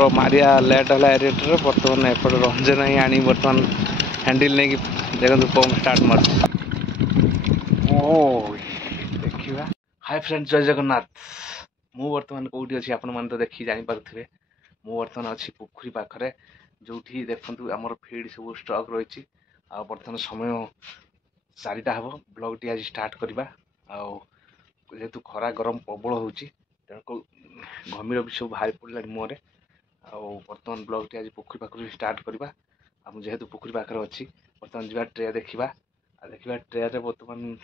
तो मारिया लेट है एरिएटर बर्तमान एपट रंजन ही आनी बर्तमान हैंडल नहीं देखो पंप स्टार्ट मार देखा। हाय फ्रेंड्स जय जगन्नाथ मु बर्तमान कौटी अच्छी आपण मैंने तो देखी जापे मु बर्तमान अच्छी पोखरी पाखे जो देखु आमर फिड सब स्टक रही बर्तमान समय 4टा हम ब्लॉग टी आज स्टार्ट करवा जेहेतु खरा गरम प्रबल हो घमीर भी सब बाहरी पड़ा मुहर बर्तमान ब्लॉग टी आज पोखरी पाखर स्टार्ट करवा जेहेतु पोखरी पाखे अच्छी बर्तमान जा ट्रे देखा देखा ट्रे बर्तमान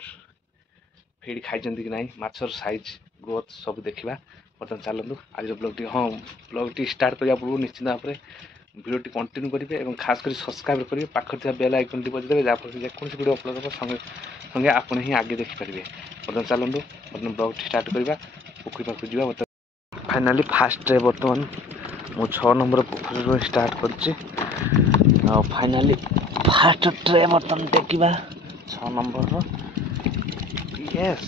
फिड खाई कि ना माछर साइज ग्रोथ सब देखा बर्तमान चलतु आज ब्लॉग टी हाँ ब्लॉग टी स्टार्ट करने पूर्व निश्चित भाव में वीडियो टी कंटिन्यू करेंगे और खास कर सब्सक्राइब करेंगे पाखे बेल आइकन टी बजाइए जहाँफल जेको वीडियो अपलोड हो संगे संगे आप ही आगे देखिपारे बर्तमान चलतु बर्तमान ब्लॉग टी स्टार्ट करवा पोखरी पाखु जा बर्तमान फाइनाली फास्ट ट्रे बर्तमान मु 6 नंबर पोखरी स्टार्ट कर फाइनाली फास्ट ट्रे बर्तमान देखा 6 नंबर यस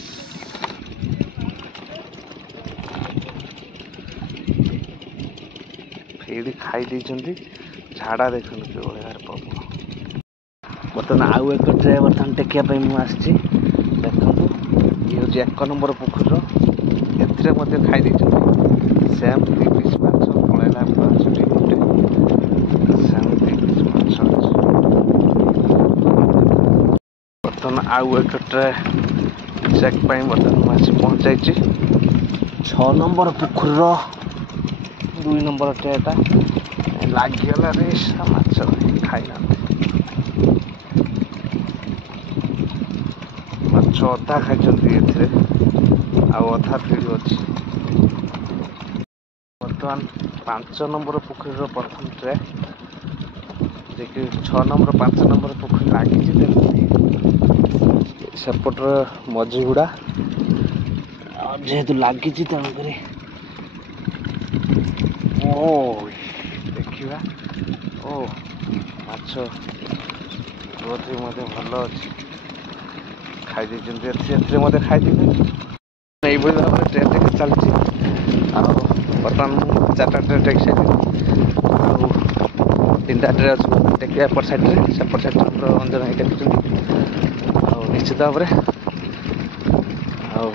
फिर खाई देती झाड़ा देखते जो प्रभु बर्तमान आउ एक ट्रे बर्तमान टेकिया मुझे देखो ये हूँ 1 नंबर पोखर ए खाई देती सेम 2 पीस माछ पलैला गोटे सेम 2 पीस माछ बर्तमान आउ एक ट्रे चेक बर्तमान मुझे पहुँचाई 6 नंबर पोखर 2 नंबर ट्रेटा लगिगला माछ खाई माछ अधा खाई अधा फिर अच्छी बर्तमान 5 नंबर पोखरी प्रथम ट्रे देखिए 6 नंबर 5 नंबर पोखरी लगी सेपटर मझीगुड़ा जेहेतु लगी तेणुक देखा ओ माछ ग्रोथ भी भल अच्छी खाई मत खाई यही भाव में ट्रेन टेक चलती बर्तमान 4टा ट्रे टेक सारी 3टा ट्रे अच्छे टेकिया एपट साइड सेपट साइड अंजन ही टेकुं निश्चित भाव में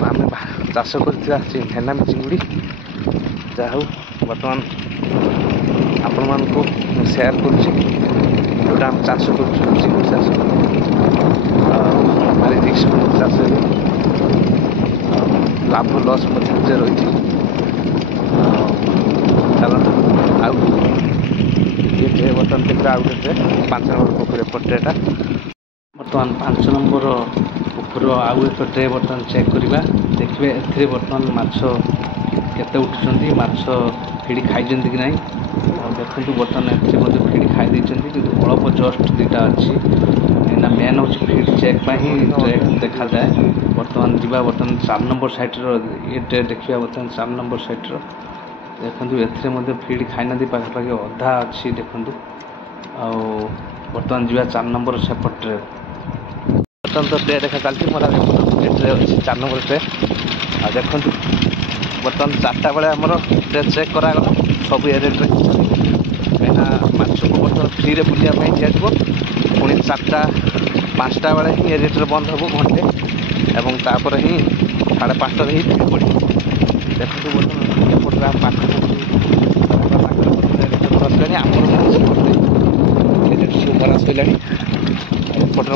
आम चाष कर हेनामी चिंगुड़ी जहा बर्तमान आपण मानक सेयार करुँचा आम चाष कर चिंगुड़ी चाष भारी रिक्स चाष लाभ लस रही चलते ये ट्रे बर्तमान देखा आउ ट्रे 5 नंबर पोखरी एपट ट्रेटा बर्तमान 5 नंबर पोखर आउ एक ट्रे बर्तमान चेक करवा देखिए ए बर्तमान माछ केते उठुचंती माछ फिड़ खाई कि ना देखु बर्तमान ए फिड़ खाई देती अल्प जस्ट 2टा अच्छी ना मेन हूँ फिड चेक ही ट्रे देखा जाए बर्तमान जा बर्तमान 4 नंबर सैड्र ये ट्रे देखा बर्तमान 4 नंबर सैड्र देखु ए फिड खाई ना पाखापाखि अधा अच्छी देखु बर्तमान जा 4 नंबर सेपट ट्रे बर्तमान तो ट्रे देखा चलती मोर ट्रे अच्छी 4 नंबर ट्रे देखु बर्तमान 4टा बेले आमर ट्रे चेक करागला सब एरिया कहीं माछ को बर्तमान फ्री रे बुलाया दिया पुणी 4टा 5टा बेले ही एरिएटर बंद हम घंटे एवं तापर ही 5:30 ही फिर पड़े देखते बर्तमान पाखे आसला एरिएटर सब मरा सैला एपटे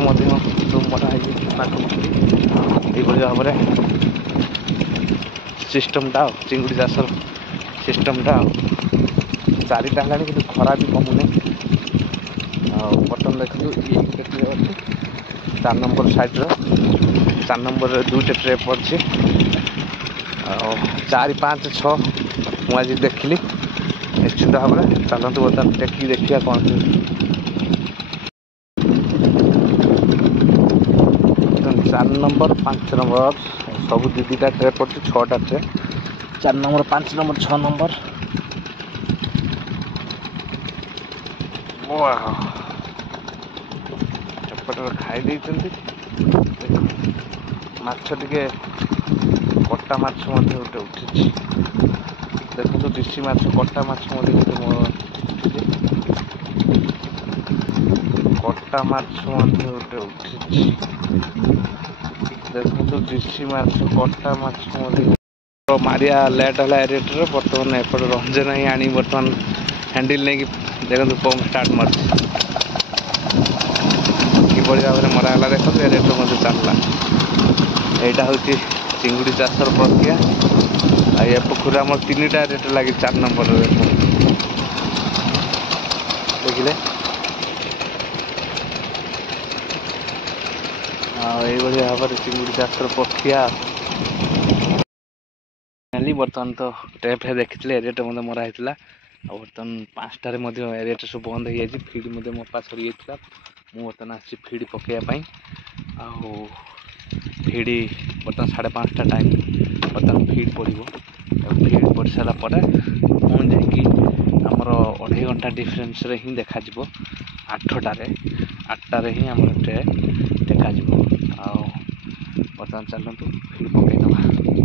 सब मरा ये भाव में सिस्टमटा चिंगुड़ी चाषर सिस्टमटा 4टा है कि खरा भी कमुने बर्तमान देखो ये ट्रे अच्छे 4 नंबर सैड्र 4 नंबर 2टा ट्रे पड़े 4 5 6 मुझे देखिली निश्चित भाव में चलते बर्तमान टेक देखा कौन 4 नंबर 5 नंबर सब 2-2टा ट्रे पड़े 6टा ट्रे 4 नंबर 5 नंबर 6 नंबर एपटे खाई देती माछ टे कटा माछ गोटे उठी ଦେଖନ୍ତୁ ଦେଶୀ ମାଛ କଟା ମାଛ ମଧ୍ୟ ଗୋଟେ କଟା ମାଛ ମଧ୍ୟ ଗୋଟେ ଉଠିଛି। ଦେଖନ୍ତୁ ଦେଶୀ ମାଛ କଟା ମାଛ ମଧ୍ୟ ମାରିଆ ଲେଟ୍ ହେଲା ଏରିଏଟର। ବର୍ତ୍ତମାନ ଏପଟେ ରଞ୍ଜନ ହିଁ ଆଣି ବର୍ତ୍ତମାନ ହ୍ୟାଣ୍ଡିଲ୍ ନେଇକି ଦେଖନ୍ତୁ ପମ୍ପ ଷ୍ଟାର୍ଟ ମାରୁଛି। କିଭଳି ଭାବରେ ମରା ହେଲା ଦେଖନ୍ତୁ ଏରିଏଟର ମଧ୍ୟ ଚାଲିଲା। ଏଇଟା ହେଉଛି ଚିଙ୍ଗୁଡ଼ି ଚାଷର ପ୍ରକ୍ରିୟା। ଆଉ ଏ ପୋଖରୀରେ ଆମର 3ଟା ଏରିଏଟର ଲାଗିଛି 4 ନମ୍ବରରେ ଦେଖିଲେ। ଆଉ ଏଇଭଳି ଭାବରେ ଚିଙ୍ଗୁଡ଼ି ଚାଷର ପ୍ରକ୍ରିୟା। ବର୍ତ୍ତମାନ ତ ଟେପ୍ରେ ଦେଖିଥିଲେ ଏରିଏଟର ମଧ୍ୟ ମରା ହେଇଥିଲା। ଆଉ ବର୍ତ୍ତମାନ 5ଟାରେ ମଧ୍ୟ ଏରିଏଟର ସବୁ ବନ୍ଦ ହେଇଯାଇଛି। ଫିଡ୍ ମଧ୍ୟ ମପା ସରିଯାଇଥିଲା। ମୁଁ ବର୍ତ୍ତମାନ ଆସିଛି ଫିଡ୍ ପକାଇବା ପାଇଁ। ଆଉ ଫିଡ୍ ବର୍ତ୍ତମାନ 5:30ଟା ଟାଇମ୍। ବର୍ତ୍ତମାନ ଫିଡ୍ ପଡ଼ିବ। ଫିଡ୍ ପଡ଼ି ସାରିଲା ପରେ ପୁଣି ଯାଇକି ଆମର 2.5 ଘଣ୍ଟା ଡିଫରେନ୍ସରେ ହିଁ ଦେଖାଯିବ। 8ଟାରେ ହିଁ ଆମର ଟେକାଯିବ। ଆଉ ବର୍ତ୍ତମାନ ଚାଲନ୍ତୁ ଫିଡ୍ ପକାଇଦେବା।